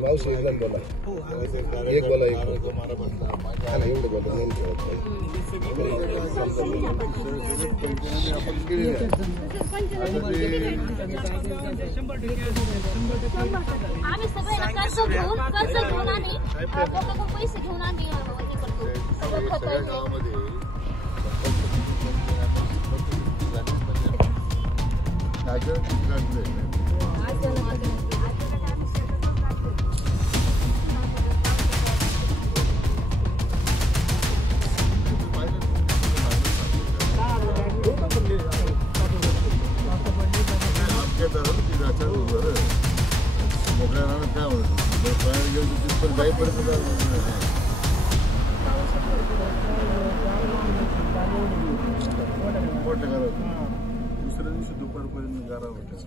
मावशी एकदम बोला एक बोला एक एवढं बोला नाही खेळत आम्ही सगळे कर्ज घेऊन आम्ही पैसे घेऊन आम्ही दुसऱ्या दिवशी दुपारपर्यंत गारा होत्या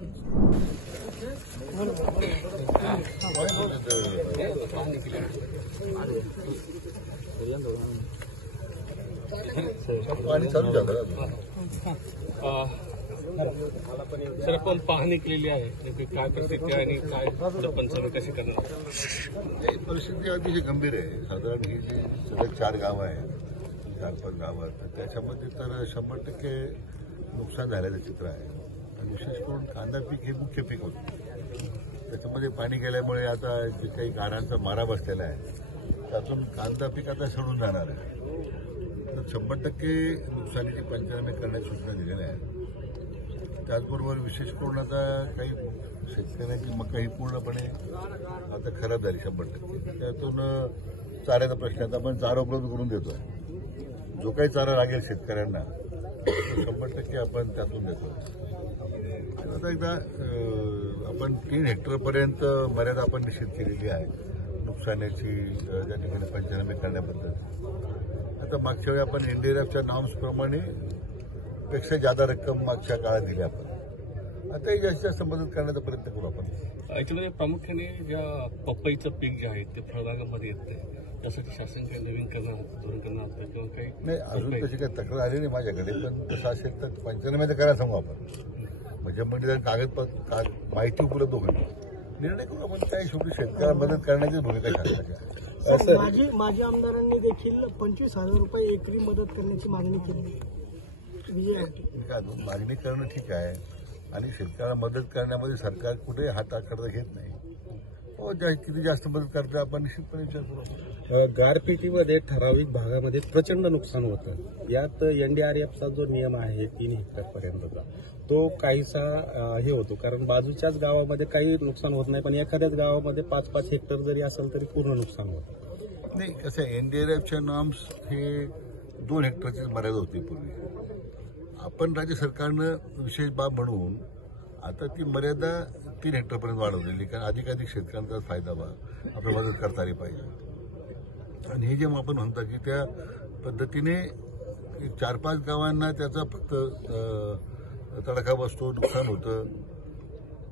पाणी चालू झालं सर आपण पाहणी केलेली आहे काय परिस्थिती आहे आणि काय पंचनामे कसे करणार परिस्थिती अतिशय गंभीर आहे. साधारण ही जी सगळे 4 गावं आहेत 4-5 गावं तर त्याच्यामध्ये तर 100% नुकसान झाल्याचं चित्र आहे. आणि विशेष करून कांदा पीक हे मुख्य पीक होतं. त्याच्यामध्ये पाणी गेल्यामुळे आता जे काही गारांचा मारा बसलेला आहे त्यातून कांदा पीक आता सडून जाणार आहे. तर 100% नुकसानीची पंचनामे करण्याची सूचना दिलेल्या आहेत. त्याचबरोबर विशेष करून आता काही शेतकऱ्यांची मका ही पूर्णपणे आता खराब झाली 100%. त्यातून चाऱ्याचा प्रश्न आता आपण चारा उपलब्ध करून देतोय. जो काही चारा लागेल शेतकऱ्यांना 100% आपण त्यातून देतो. आता एकदा आपण 3 हेक्टरपर्यंत मर्यादा आपण निश्चित केलेली आहे नुकसानीची त्या ठिकाणी पंचनामे करण्याबद्दल. आता मागच्या वेळी आपण एनडीआरएफच्या नॉर्म्सप्रमाणे पेक्षा जादा रक्कम मागच्या काळात दिली आपण. आता जास्तीत जास्त मदत करण्याचा प्रयत्न करू आपण. याच्यामध्ये प्रामुख्याने ज्या पपईचं पीक जे आहे ते फळबागामध्ये येते त्यासाठी शासन काही नवीन धोरण करणार किंवा काही नाही अजून तशी काही तक्रार आली नाही माझ्याकडे. पण तसं असेल तर पंचनामे तर करायला सांगू आपण. म्हणजे कागदपत्र माहिती उपलब्ध होईल निर्णय करू आपण. काही शेवटी शेतकऱ्याला मदत करण्याची भूमिका शासनाची. माजी आमदारांनी देखील 25,000 रुपये एकरी मदत करण्याची मागणी केली. मागणी करणं ठीक आहे आणि शेतकऱ्याला मदत करण्यामध्ये सरकार कुठे हात आखडता घेत नाही. हो किती जास्त मदत करते आपण निश्चितपणे विचार करू. गारपिटीमध्ये ठराविक भागामध्ये प्रचंड नुकसान होतं. यात एनडीआरएफचा जो नियम आहे 3 हेक्टरपर्यंतचा तो काहीसा हे होतो. कारण बाजूच्याच गावामध्ये काही नुकसान होत नाही पण एखाद्याच गावामध्ये 5-5 हेक्टर जरी असेल तरी पूर्ण नुकसान होतं. नाही कसं आहे एनडीआरएफच्या नॉर्म्स हे 2 हेक्टरचीच मर्यादा होती पूर्वी. आपण राज्य सरकारनं विशेष बाब म्हणून आता ती मर्यादा 3 हेक्टरपर्यंत वाढवलेली. कारण अधिकाधिक शेतकऱ्यांचा फायदा आपण मदत करता आली पाहिजे. आणि हे जे आपण म्हणतो की त्या पद्धतीने 4-5 गावांना त्याचा फक्त तडाखा बसतो नुकसान होतं.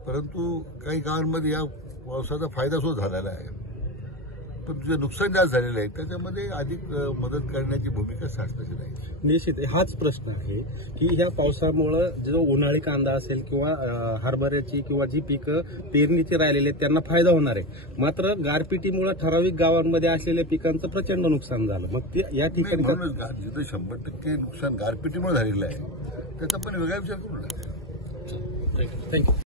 परंतु काही गावांमध्ये या पावसाचा फायदा सुद्धा झालेला आहे. पण जे नुकसान जास्त झालेलं आहे त्याच्यामध्ये अधिक मदत करण्याची भूमिका शासनाची नाही. निश्चित हाच प्रश्न आहे की ह्या पावसामुळे जो उन्हाळी कांदा असेल किंवा हरभऱ्याची किंवा जी पिकं पेरणीची राहिलेली आहेत त्यांना फायदा होणार आहे. मात्र गारपिटीमुळे ठराविक गावांमध्ये असलेल्या पिकांचं प्रचंड नुकसान झालं. मग ते या ठिकाणी जिथं 100% नुकसान गारपिटीमुळे झालेलं आहे त्याचा पण वेगळा विचार करू नका. थँक्यू.